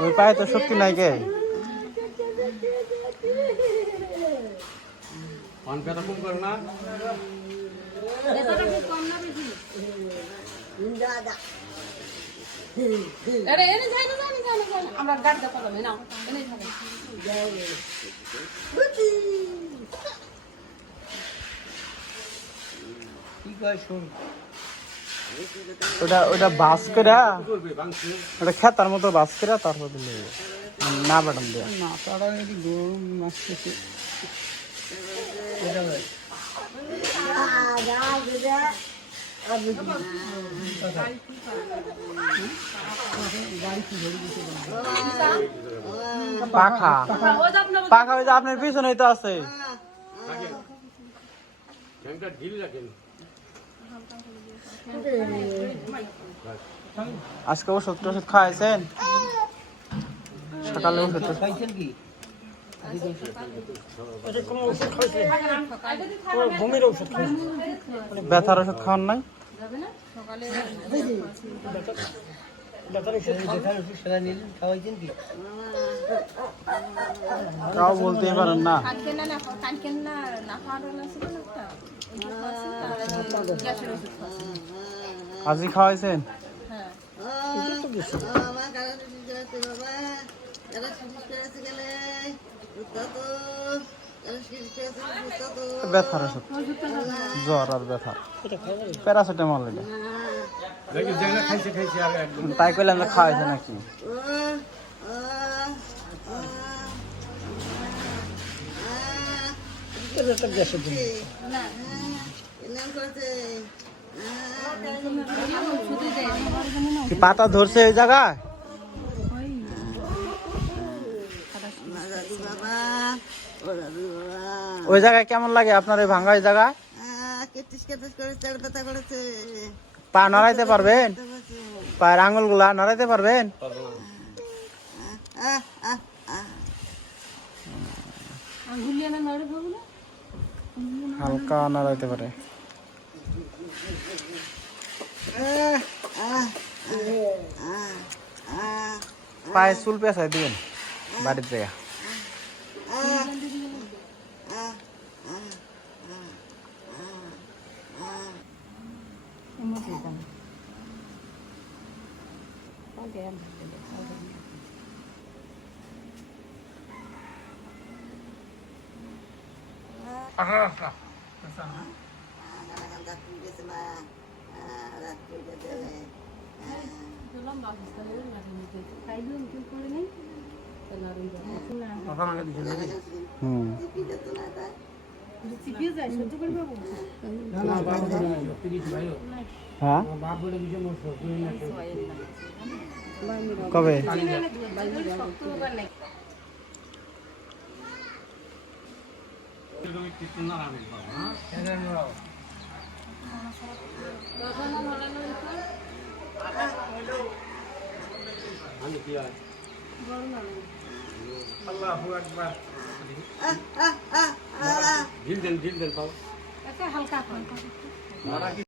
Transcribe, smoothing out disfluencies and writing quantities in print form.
ওই পায়ে তো শক্তি নাই কে অনকাটা কম করে না আরে এনে যাই না আমরা গাড়িতে পালাম না এনে যাবে কি কয় শুন ওটা বাস করে ওটা খেতার মতো বাস করে তারপর দিলে না বাটাম দেয়া না তারা নাকি গরু মাছ খেতে এটা ভাই পাখা পাখা ওই যে আপনার পিছনেই তো আছে আজকে ওষুধ টষুধ খাওয়াইছেন সকালে ওষুধ খাইছেন কি ব্যথার ওষুধ খাওয়ান নাই তাও বলতেই পারেন না আজই খাওয়াইছেন ব্যথার ওষুধ জ্বর আর ব্যথা প্যারাসিটামল তাই করলে আমরা খাওয়াইছে নাকি পাতা ধরছে ওই জায়গায় ওই জায়গায় কেমন লাগে আপনার ওই ভাঙ্গা ওই জায়গায় পা নড়াইতে পারবেন পায়ের আঙুল গুলা নড়াইতে পারবেন হালকা নড়াইতে পারে পায়ে চুল পেঁচাই দিবেন বাড়িতে হ্যাঁ কবে আল্লাহু আকবার ঢিল দেন পাও হালকা